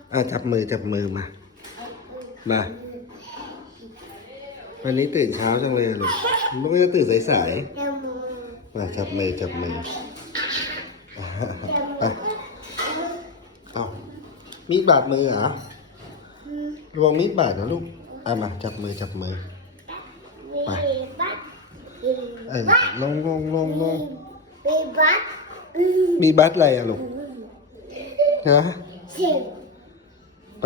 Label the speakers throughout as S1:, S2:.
S1: จับมือมาวันนี้ตื่นเช้าจังเลยลูกมันก็จะตื่นสายๆมาจับมือไปเอามีดบาดมือเหรอระวังมีดบาดนะลูกมาจับมือไปลงมีบัตอะไรอะลูกฮะไป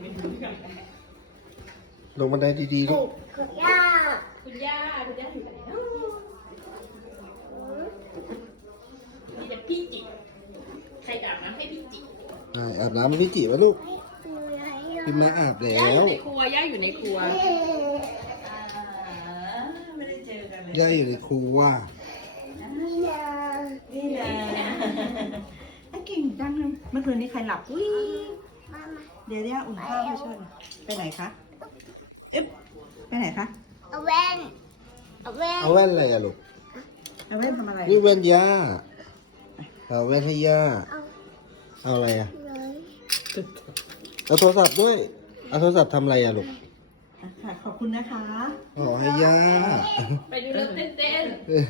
S1: ลงบันไดดีๆลูก
S2: คุณย่าอยู่ไหนเนาะมีแต่พี่จิใครอาบน้ำให้พี่จิ
S1: อาบน้ำพี่จิวะลูกพี่มาอาบแล้ว
S2: ย่าอยู่ในครัว
S3: ไม่ได้เจอกันเลย
S1: ย่าอยู่ในครัว
S3: นี่แหละเก่งจังเลยเมื่อคืนนี้ใครหลับอุ้ยเดี๋ยวย่าอุ่นข้าวให้ช่วยไปไหนคะไปไหนคะ
S1: เอาแว่นอะไรอะลูก
S3: เอาแว่นทำอะไร
S1: นี่แว่นย่าเอาแว่นให้ย่าเอาอะไรอะเอาโทรศัพท์ด้วยเอาโทรศัพท์ทำอะไรอะลูก
S3: ค่ะขอบคุณนะคะ
S1: ให้ย่า
S2: ไปดูเรื่องเต้น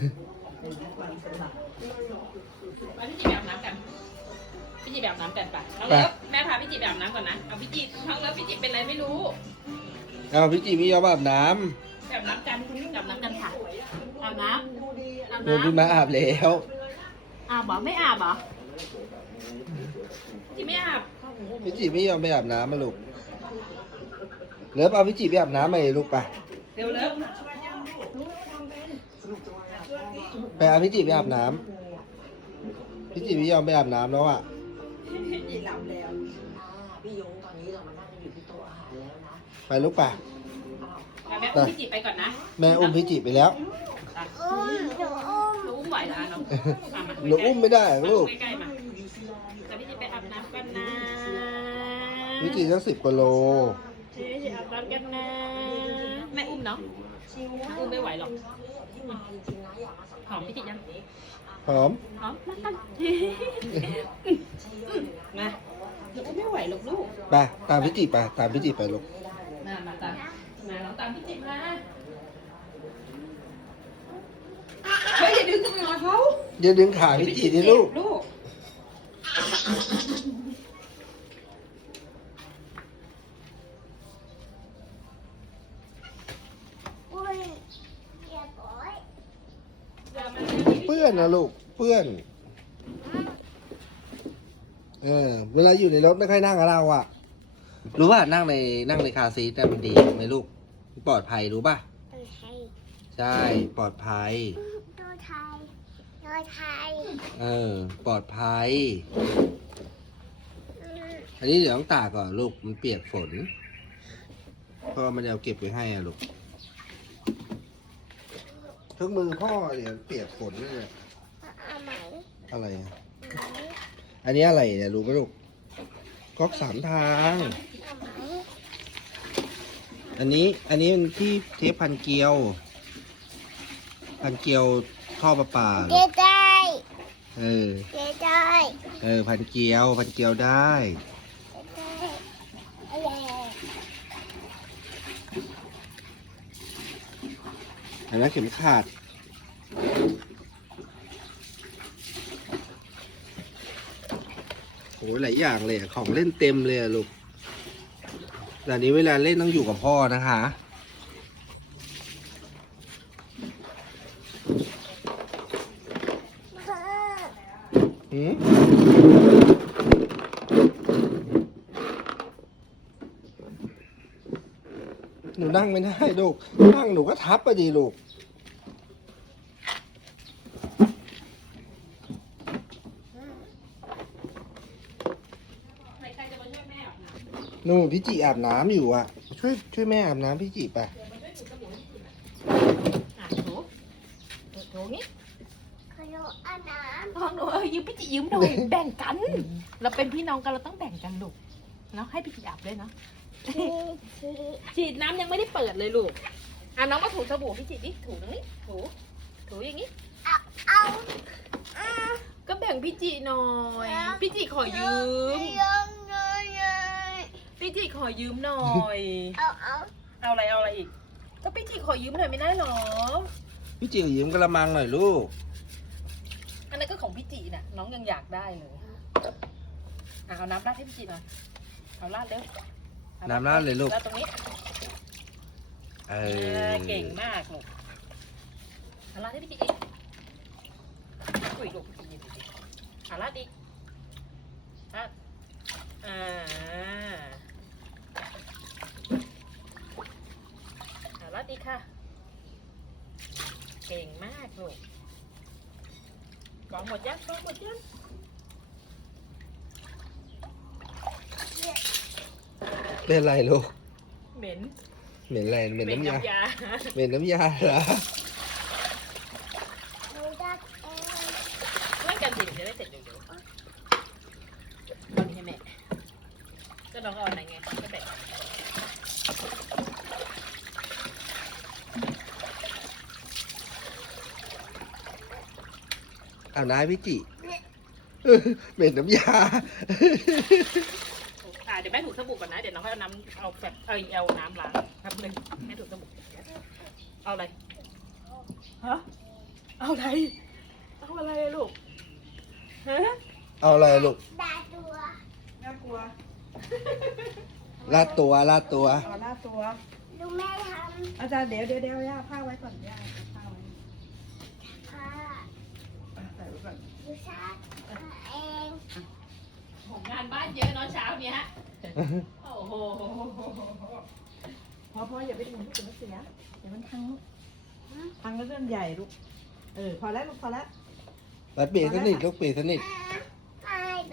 S2: มาพี่จิแบบน้ำกันพี่จิแบบน้ำกันป่ะน้องเลิฟแม่พาพี่จิแบบน้ำก่อนนะเอาพี่จิน้องเลิฟพี่จิเป็นอะไรไม่รู้
S1: พี่จิไม่ยอมอาบน้
S2: ำแบบน้ำกันแบบน้ำกันค่ะอาบน้ำ
S1: พี่มาอาบแล้ว
S2: อาบเหรอไม่อาบเหรอพี่จิไม่อาบ
S1: พี่จิไม่ยอมไปอาบน้ำมาลูกเลิฟเอาพี่จิไปอาบน้ำมาเลยลูกไป
S2: เร็วเลิฟ
S1: ไปเอาพี่จิไปอาบน้ำพี่จิไม่ยอมไปอาบน้ำแล้วอ่ะ
S3: พี่หลับแล้ว
S4: พี่ยงตอนนี้เรามานั่งอยู่ที่โต๊ะอาหารแล้วนะ
S1: ไปลูกไป
S2: แม่อุ้มพี่จิไปก่อนนะ
S1: แม่อุ้มพี่จิไปแล้ว
S2: หนูอุ้มไหวแล้วน้อง
S1: หนูอุ้มไม่ได้ลูก
S2: ใกล้ๆมาแต่พี่จิไปอาบน้ำกันนะ
S1: พี่จิตั้ง10 กว่าโล
S2: พี่จิอาบน้ำกันนะแม่อุ้มเนาะอุ้มไม่ไหวหรอกหอมพี่จิยัง
S1: หอม
S2: รักกันนะหนูอุ้มไม่ไหวหรอกลูก
S1: ไปตามพี่จิไปตามพี่จิไปลูก
S2: มาตามลองตามพี่จิมาเฮ้ยอย่าดึงขาเขา
S1: อย่าดึงขาพี่จิดิลูกเปื้อนนะลูกเปื้อนเวลาอยู่ในรถไม่ค่อยนั่งกับเราอ่ะรู้ป่ะนั่งในคาร์ซีทแต่มันดีไหมลูกปลอดภัยรู้ป่ะใช่ปลอดภัยปลอดภัยอันนี้เดี๋ยวต้องตากก่อนลูกมันเปียกฝนพ่อมันเอาเก็บไว้ให้อ่ะลูกเครื่องมือพ่อเดี๋ยวเปียกฝนเลยอะไรอันนี้อะไรเนี่ยรู้ไหมลูกก๊อก3 ทางอันนี้เป็นที่เทปพันเกลียวท่อประปาพันเกลียวได้อันนั้นเข็มขัดโอ้ยหลายอย่างเลยของเล่นเต็มเลยลูกแต่นี้เวลาเล่นต้องอยู่กับพ่อนะคะหนูนั่งไม่ได้ลูกนั่งหนูก็ทับไปดีลูกนู่นพี่จิอาบน้ำอยู่อ่ะช่วยแม่อาบน้ำพี่จิไป
S2: โถงี้ของหนูยืมพี่จิยืมหน่อยแบ่งกันเราเป็นพี่น้องกันเราต้องแบ่งกันลูกเนาะให้พี่จิอาบด้วยเนาะฉีดน้ำยังไม่ได้เปิดเลยลูกน้องมาถูสบู่พี่จิดิถูตรงนี้ถูอย่างนี้ก็แบ่งพี่จิหน่อยพี่จิขอยืมจิขอยืมหน่อย เอาอะไรอีกก็พี่จิขอยืมหน่อยไม่ได้หรอ
S1: พี่จิ๋วยืมกระมังหน่อยลูก
S2: อันนั้นก็ของพี่จิน่ะน้องยังอยากได้เลยเอาน้ำราดให้พี่จิหน่อยเอาราดเร็ว
S1: น้ำราดเลยลูก
S2: ราดตรงนี้ เก่งมากลูกเอาราดให้พี่จิอีกอุ้ยลูกพี่จิเอาราดอีกราดเอาราดอีกค่ะเก่งมากลูกกองหมดยัง
S1: เป็นไรลูก
S2: เหม็น
S1: เหม็นอะไรเหม็นน้ำยา
S2: ยา
S1: เหม็นน้ำยาเหรอ
S2: เล่นกันสิจะได้เสร็จเร็วๆตอนนี้ให้แม่ก็น้องเอาอะไรไงก็แบ่ง
S1: เอาน้ำพี่จิเหม็นน้ำยา
S2: เดี๋ยวแม่ถูสบู่ก่อนนะ เดี๋ยวน้องค่อยเอาน้ำเอาแบบเอาน้ำล้างแป๊บนึงแม่ถูสบู่เอาอะไรฮะเอาอะไรลูกฮะ
S1: เอาอะไรลูก
S3: น่ากลัว
S1: ลาดตัว
S3: เอาลาดตัว
S5: ดูแม่ท
S3: อาจารย์เดี๋ยวย่าผ้าไว้ก่อนย่าผ้าไว้
S5: ำค่ะ
S3: ใส่ไว้ก่อน
S5: ดูชักเอง
S2: ของงานบ้านเยอะเนาะเช้าเนี้ยโอ้โห
S3: พออย่าไปถึงเสียเดี๋ยวมันพังแล้วเรื่องใหญ่ลูกพอแล้วลูกพอแล้ว
S1: รัดเบรสนิทลูกเบรสนิท
S5: ไปไป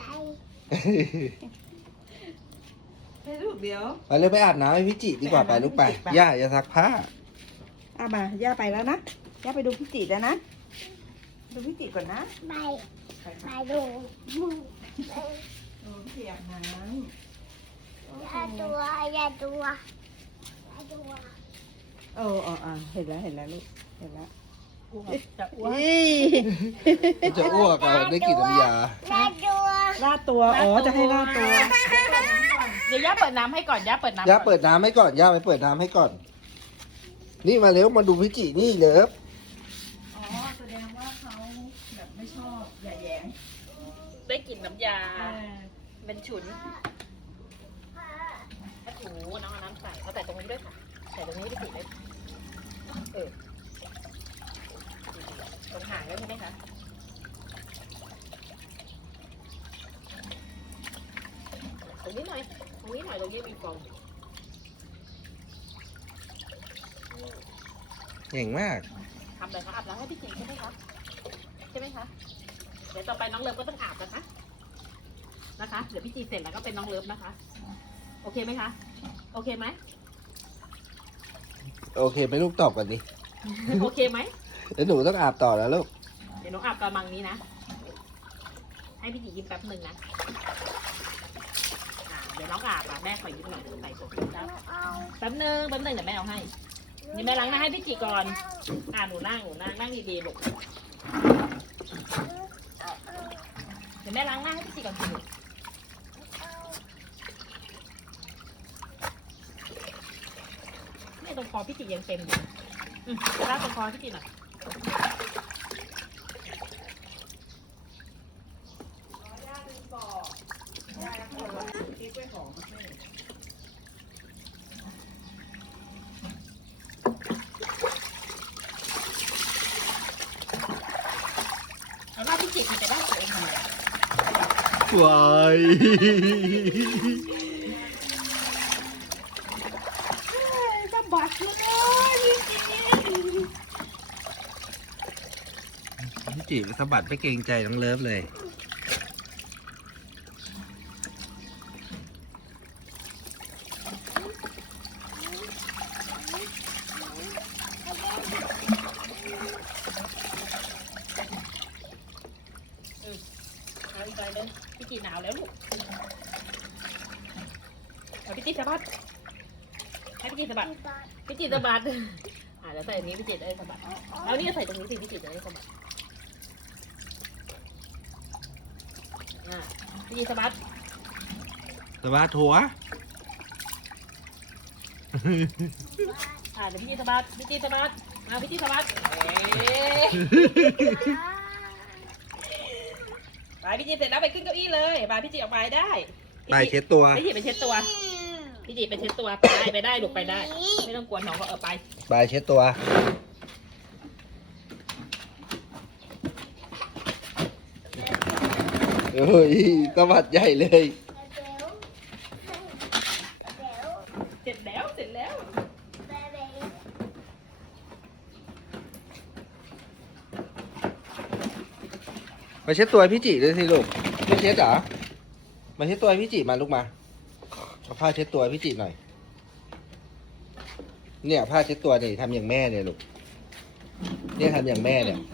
S3: ให้ลูกเดี๋ยว
S1: ไปเลยไปอาบน้ำให้พี่จิดีกว่าไปลูกไปย่าอย่าซักผ้า
S3: มาย่าไปแล้วนะย่าไปดูพี่จิแล้วนะดูพี่จิก่อนนะ
S5: ไปไปดูมึง
S3: พี่จิอาบน้
S5: อย่าตัวอย่าตัวอย่าตัว
S3: ำเห็นแล้วลูกเห็นแล้ว
S2: จะอ้วน
S1: มันจะอ้วกเอาได้กลิ่นน้ำยา
S5: อย่าตัว
S3: ลาดตัวจะให้ลาดตัว
S2: เดี๋ยวย่าเปิดน้ำให้ก่อนย่าเปิดน้ำ
S1: ย่าเปิดน้ำให้ก่อนย่าไปเปิดน้ำให้ก่อน นี่มาเร็วมาดูพี่จินี่เลิฟ
S3: แสดงว่าเขาแบบไม่ชอบอย่าแยง
S2: ได้กลิ่นน้ำยาเป็นฉุนถ้าถูน้องเอาน้ำใส่เอาใส่ตรงนี้ด้วยค่ะใส่ตรงนี้ไปสิเลยตรงหางแล้วใช่ไหมคะตรงนี้หน่อยตรงนี้มีฟอง
S1: เก่งมาก
S2: ทำเลยคะอาบน้ำให้พี่จิ๋งใช่ไหมคะเดี๋ยวต่อไปน้องเลิฟก็ต้องอาบนะคะเดี๋ยวพี่จีเสร็จแล้วก็เป็นน้องเลิฟนะคะโอเคไหมคะโอเคไหม
S1: โอเคไปลูกตอบก่อนดิ
S2: โอเคไหม
S1: เดี๋ยวหนูต้องอาบต่อแล้วลูก
S2: เดี๋ยวน้องอาบกระมังนี้นะให้พี่จียิ้มแป๊บหนึ่งนะเดี๋ยวน้องอาบแม่ขอยิ้มหน่อยใส่ผมแล้ว
S5: เอา
S2: แป๊บหนึ่งเดี๋ยวแม่เอาให้นี่แม่ล้างหน้าให้พี่จีก่อนหนูนั่งดีๆลูกเดี๋ยวแม่ล้างหน้าให้พี่จีก่อนสิลูกนี่ตรงคอพี่จียังเต็มอยู่ลากตรงคอพี่จีหน่อย แล้วว่าพี่จิตมันจะได้ตัวเองทำไม
S1: วาย
S2: สะบัดเลยพี่จิต
S1: พี่จิสะบัดไม่เกรงใจน้องเลิฟเลย
S2: เอาอีกไปเลยพี่จิตหนาวแล้วลูกเอาพี่จิตสะบัดให้พี่จิตสะบัดพี่จิตสะบัดแล้วใส่อันนี้พี่จิตได้สะบัดแล้วนี่ก็ใส่ตรงนี้สิพี่จิตจะได้สะบัดพี่จิตสะบัด
S1: สะบัดหัว
S2: เดี๋ยวพี่จีสะบัดพี่จีสะบัดมาพี่จีสะบัดไปพี่จีเสร็จแล้วไปขึ้นเก้าอี้เลยไปพี่จีออกไปได้
S1: ไปเช็ดตัว
S2: พี่จีไปเช็ดตัวพี่จีไปเช็ดตัวไปได้ลูกไปได้ไม่ต้องกลัวน้องก็ไป
S1: ไปเช็ดตัวเฮ้ยสะบัดใหญ่เลย
S2: เสร็จแล้วเสร็จแล้ว
S1: มาเช็ดตัวให้พี่จิด้วยสิลูกไม่เช็ดเหรอมาเช็ดตัวให้พี่จิมาลูกมาเอาผ้าเช็ดตัวให้พี่จิหน่อยเนี่ยผ้าเช็ดตัวเนี่ยทำอย่างแม่เนี่ยลูกเนี่ยทำอย่างแม่เนี่ย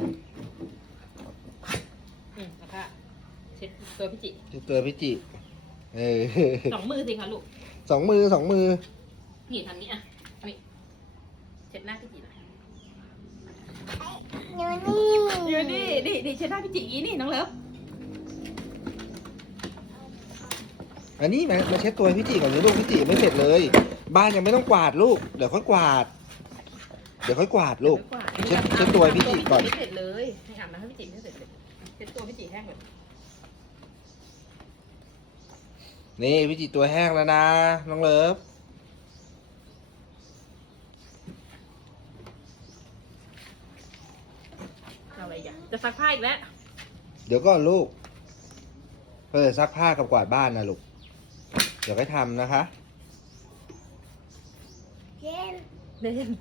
S2: เอาค่ะเช็ดตัวพี่จิ
S1: เช็ดตัวพี่จิเออ
S2: 2 มือสิคะลูก
S1: สองมือ
S2: นี่ทำนี้อ่ะนี่เช็ดหน้าพี่จิหน่อย
S5: อยู่นี่
S2: นี่เช็ดหน้าพี่จิอีนี่น้องเลิฟ
S1: อันนี้มาเช็ดตัวให้พี่จิก่อนเลยลูกพี่จิไม่เสร็จเลย บ้านยังไม่ต้องกวาดลูกเดี๋ยวค่อยกวาดลูกเช็ดตัวให้พี่จิก่อน
S2: ไม่เสร็จเลยให้อาบน้ำให้พี่จิไม่เสร็จเลยเช็ดตัวพี่จิแห้งก่อน
S1: นี่พี่จิตัวแห้งแล้วนะน้องเลิฟ
S2: อะไรอย่างจะซักผ้าอีกแล้ว
S1: เดี๋ยวก่อนลูกซักผ้ากับกวาดบ้านนะลูกเดี๋ยวค่อยทำนะคะ
S5: เย็น
S2: เล่น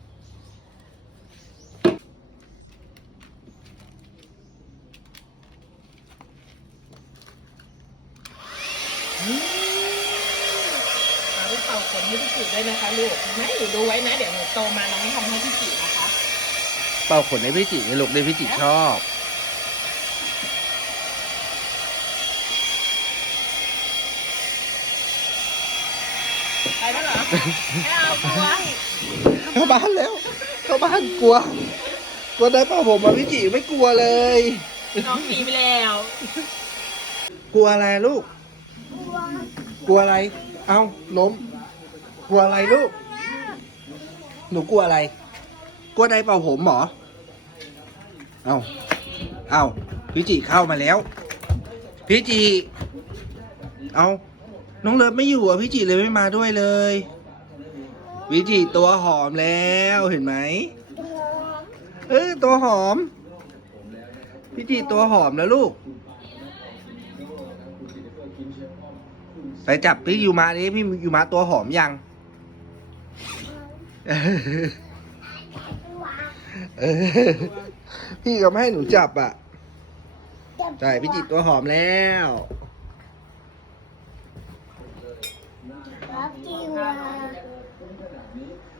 S2: เอาไปเป่าขนให้พี่จิด้วยนะคะลูกไม่หนูดูไว้นะเดี๋ยวหนูโตมาน้องทำให้พี่จินะคะ
S1: เป่าขนให้พี่จินี่ลูกได้พี่จิชอบ
S2: ไปแล้วเหรอไม่เอากลัว
S1: เข้าบ้านแล้ว เข้าบ้านกลัวได้เป่าผมมาพี่จิไม่กลัวเลย
S2: น้องหนีไปแล้ว
S1: กลัวอะไรลูก
S5: กลัว
S1: กลัวอะไร เอ้าล้มกลัวอะไรลูก หนูกลัวอะไร กลัวได้เป่าผมเหรอ เอ้าพี่จิเข้ามาแล้ว พี่จิเอาน้องเลิฟไม่อยู่อ่ะพี่จิเลยไม่มาด้วยเลยพี่จิตัวหอมแล้วเห็นไหมตัวหอมพี่จิตัวหอมแล้วลูกไปจับพี่ยูมาดิพี่ยูมาตัวหอมยังพี่ก็ไม่ให้หนูจับอ่ะใช่พี่จิตัวหอมแล้ว
S5: รักจิว